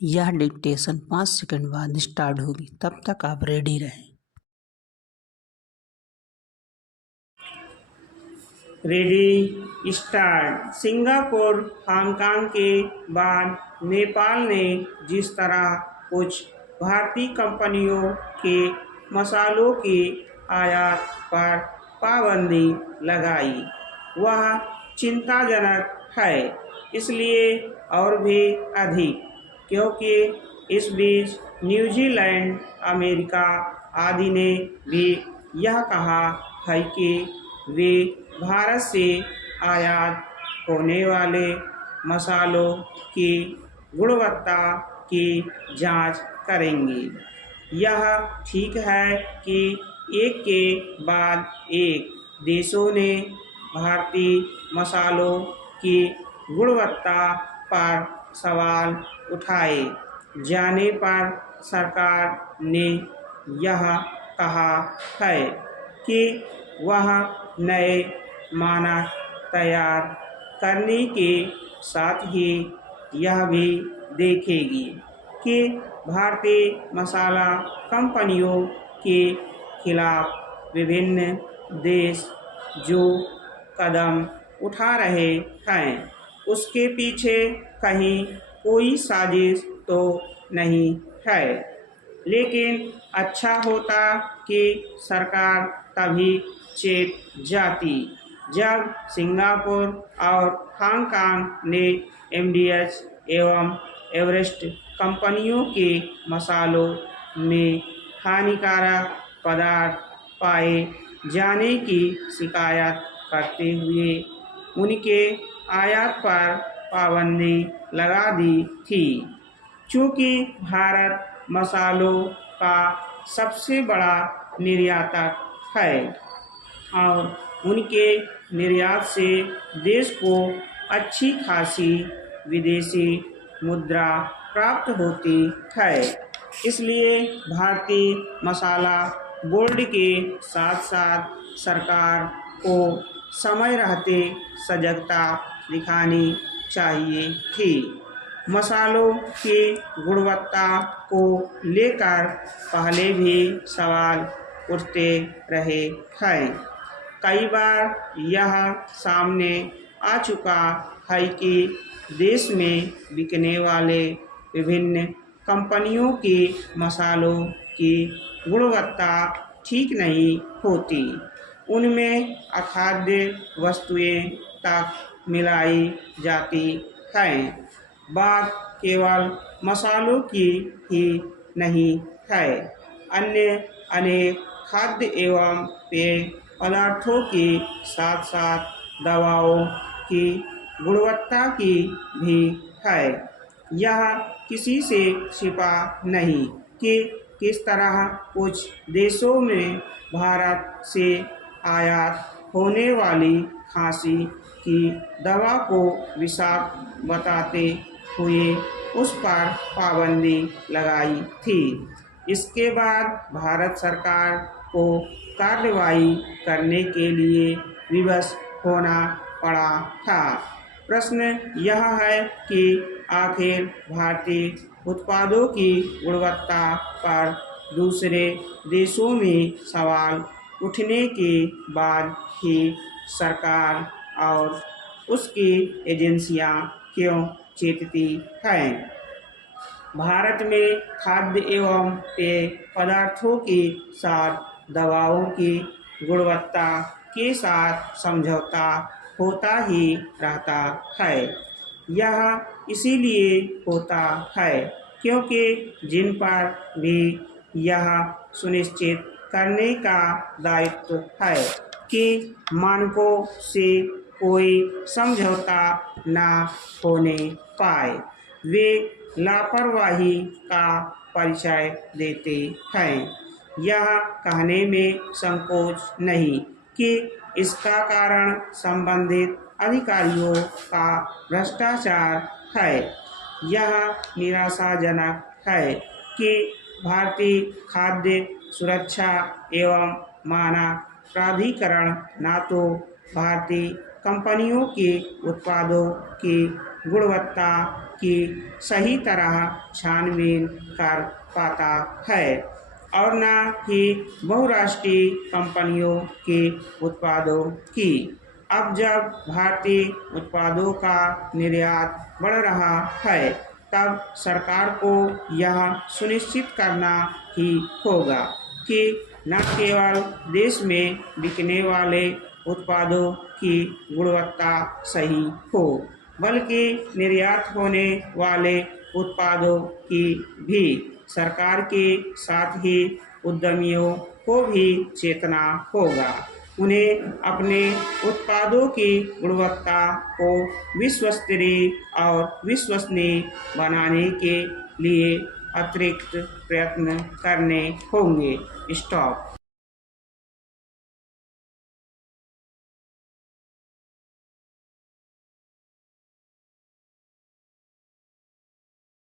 यह dictation 5 second बाद start होगी, तब तक आप रेडी रहें। Ready start. सिंगापुर हांगकांग के बाद नेपाल ने जिस तरह कुछ भारतीय कंपनियों के मसालों की आयात पर पाबंदी लगाई, वह चिंताजनक है, इसलिए और भी अधिक क्योंकि इस बीच न्यूजीलैंड, अमेरिका आदि ने भी यह कहा है कि वे भारत से आयात होने वाले मसालों की गुणवत्ता की जांच करेंगे। यह ठीक है कि एक के बाद एक देशों ने भारतीय मसालों की गुणवत्ता पर सवाल उठाए जाने पर सरकार ने यह कहा है कि वह नए मानक तैयार करने के साथ ही यह भी देखेगी कि भारतीय मसाला कंपनियों के खिलाफ विभिन्न देश जो कदम उठा रहे हैं उसके पीछे कहीं कोई साजिश तो नहीं है। लेकिन अच्छा होता कि सरकार तभी चेत जाती जब सिंगापुर और हांगकांग ने एमडीएच एवं एवरेस्ट कंपनियों के मसालों में हानिकारक पदार्थ पाए जाने की शिकायत करते हुए उनके आयात पर पाबंदी लगा दी थी। चूँकि भारत मसालों का सबसे बड़ा निर्यातक है और उनके निर्यात से देश को अच्छी खासी विदेशी मुद्रा प्राप्त होती है, इसलिए भारतीय मसाला बोर्ड के साथ साथ सरकार को समय रहते सजगता दिखानी चाहिए थी। मसालों की गुणवत्ता को लेकर पहले भी सवाल उठते रहे हैं। कई बार यह सामने आ चुका है कि देश में बिकने वाले विभिन्न कंपनियों के मसालों की गुणवत्ता ठीक नहीं होती, उनमें अखाद्य वस्तुएं तक मिलाई जाती हैं। बात केवल मसालों की ही नहीं है, अन्य अनेक खाद्य एवं पेय पदार्थों के साथ साथ दवाओं की गुणवत्ता की भी है। यह किसी से छिपा नहीं कि किस तरह कुछ देशों में भारत से आयात होने वाली खांसी की दवा को विषाक्त बताते हुए उस पर पाबंदी लगाई थी। इसके बाद भारत सरकार को कार्रवाई करने के लिए विवश होना पड़ा था। प्रश्न यह है कि आखिर भारतीय उत्पादों की गुणवत्ता पर दूसरे देशों में सवाल उठने के बाद ही सरकार और उसकी एजेंसियां क्यों चेतती हैं? भारत में खाद्य एवं पेय पदार्थों के साथ दवाओं की गुणवत्ता के साथ समझौता होता ही रहता है। यह इसीलिए होता है क्योंकि जिन पर भी यह सुनिश्चित करने का दायित्व है कि मानकों से कोई समझौता न होने पाए, वे लापरवाही का परिचय देते हैं। यह कहने में संकोच नहीं कि इसका कारण संबंधित अधिकारियों का भ्रष्टाचार है। यह निराशाजनक है कि भारतीय खाद्य सुरक्षा एवं मानक प्राधिकरण न तो भारतीय कंपनियों के उत्पादों की गुणवत्ता की सही तरह छानबीन कर पाता है और न ही बहुराष्ट्रीय कंपनियों के उत्पादों की। अब जब भारतीय उत्पादों का निर्यात बढ़ रहा है, तब सरकार को यह सुनिश्चित करना ही होगा कि न केवल देश में बिकने वाले उत्पादों की गुणवत्ता सही हो, बल्कि निर्यात होने वाले उत्पादों की भी सरकार के साथ ही उद्यमियों को भी चेतना होगा। उन्हें अपने उत्पादों की गुणवत्ता को विश्वस्तरीय और विश्वसनीय बनाने के लिए अतिरिक्त प्रयत्न करने होंगे। स्टॉप।